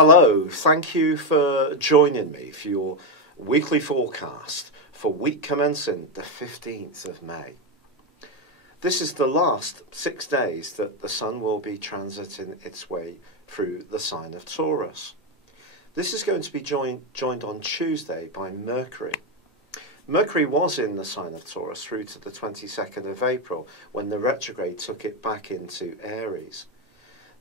Hello, thank you for joining me for your weekly forecast for week commencing the 15th of May. This is the last 6 days that the Sun will be transiting its way through the sign of Taurus. This is going to be joined on Tuesday by Mercury. Mercury was in the sign of Taurus through to the 22nd of April when the retrograde took it back into Aries.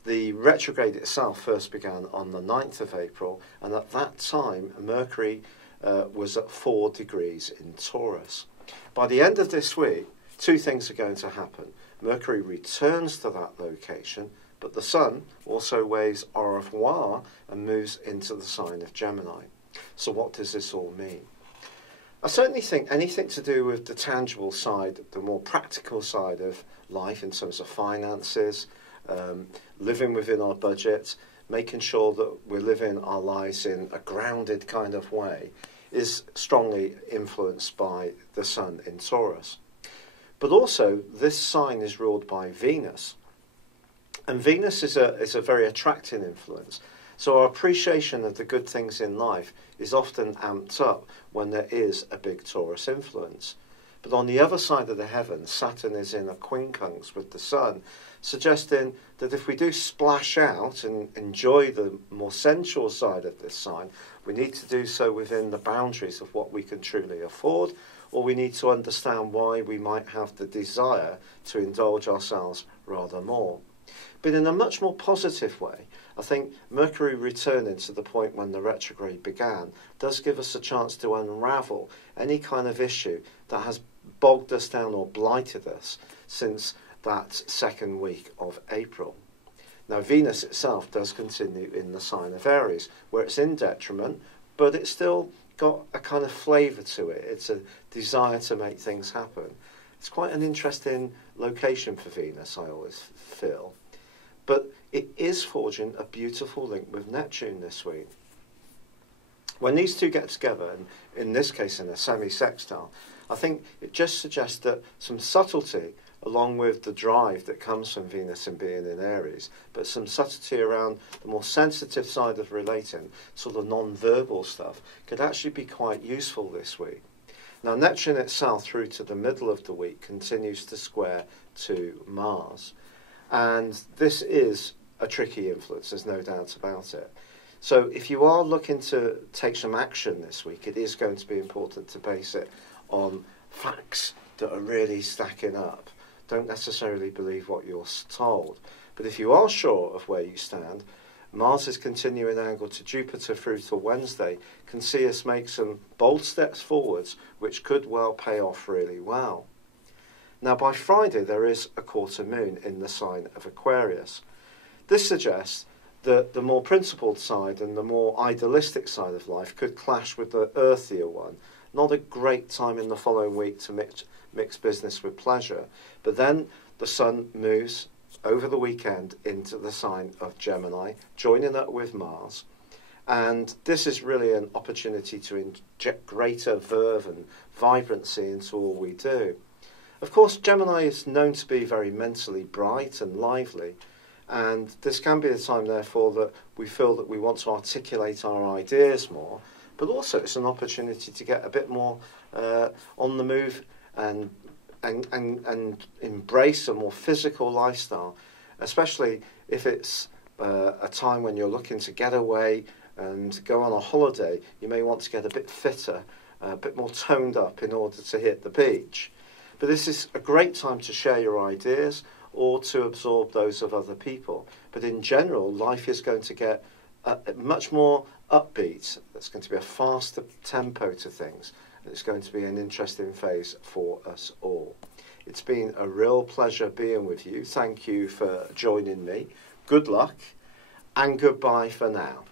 The retrograde itself first began on the 9th of April, and at that time Mercury was at 4 degrees in Taurus. By the end of this week, two things are going to happen. Mercury returns to that location, but the Sun also waves au revoir and moves into the sign of Gemini. So what does this all mean? I certainly think anything to do with the tangible side, the more practical side of life in terms of finances, living within our budget, making sure that we're living our lives in a grounded kind of way, is strongly influenced by the Sun in Taurus. But also, this sign is ruled by Venus. And Venus is a very attracting influence. So our appreciation of the good things in life is often amped up when there is a big Taurus influence. But on the other side of the heavens, Saturn is in a quincunx with the Sun, suggesting that if we do splash out and enjoy the more sensual side of this sign, we need to do so within the boundaries of what we can truly afford, or we need to understand why we might have the desire to indulge ourselves rather more. But in a much more positive way, I think Mercury returning to the point when the retrograde began does give us a chance to unravel any kind of issue that has bogged us down or blighted us since that second week of April. Now, Venus itself does continue in the sign of Aries, where it's in detriment, but it's still got a kind of flavour to it. It's a desire to make things happen. It's quite an interesting location for Venus, I always feel. But it is forging a beautiful link with Neptune this week. When these two get together, and in this case in a semi-sextile, I think it just suggests that some subtlety, along with the drive that comes from Venus and being in Aries, but some subtlety around the more sensitive side of relating, sort of non-verbal stuff, could actually be quite useful this week. Now, Neptune itself, through to the middle of the week, continues to square to Mars. And this is a tricky influence, there's no doubt about it. So if you are looking to take some action this week, it is going to be important to base it on facts that are really stacking up. Don't necessarily believe what you're told. But if you are sure of where you stand, Mars' continuing angle to Jupiter through to Wednesday can see us make some bold steps forwards, which could well pay off really well. Now, by Friday, there is a quarter moon in the sign of Aquarius. This suggests that the more principled side and the more idealistic side of life could clash with the earthier one. Not a great time in the following week to mix business with pleasure. But then the Sun moves over the weekend into the sign of Gemini, joining up with Mars. And this is really an opportunity to inject greater verve and vibrancy into all we do. Of course, Gemini is known to be very mentally bright and lively, and this can be a time, therefore, that we feel that we want to articulate our ideas more, but also it's an opportunity to get a bit more on the move and embrace a more physical lifestyle, especially if it's a time when you're looking to get away and go on a holiday. You may want to get a bit fitter, a bit more toned up in order to hit the beach. But this is a great time to share your ideas or to absorb those of other people. But in general, life is going to get much more upbeat. There's going to be a faster tempo to things. And it's going to be an interesting phase for us all. It's been a real pleasure being with you. Thank you for joining me. Good luck and goodbye for now.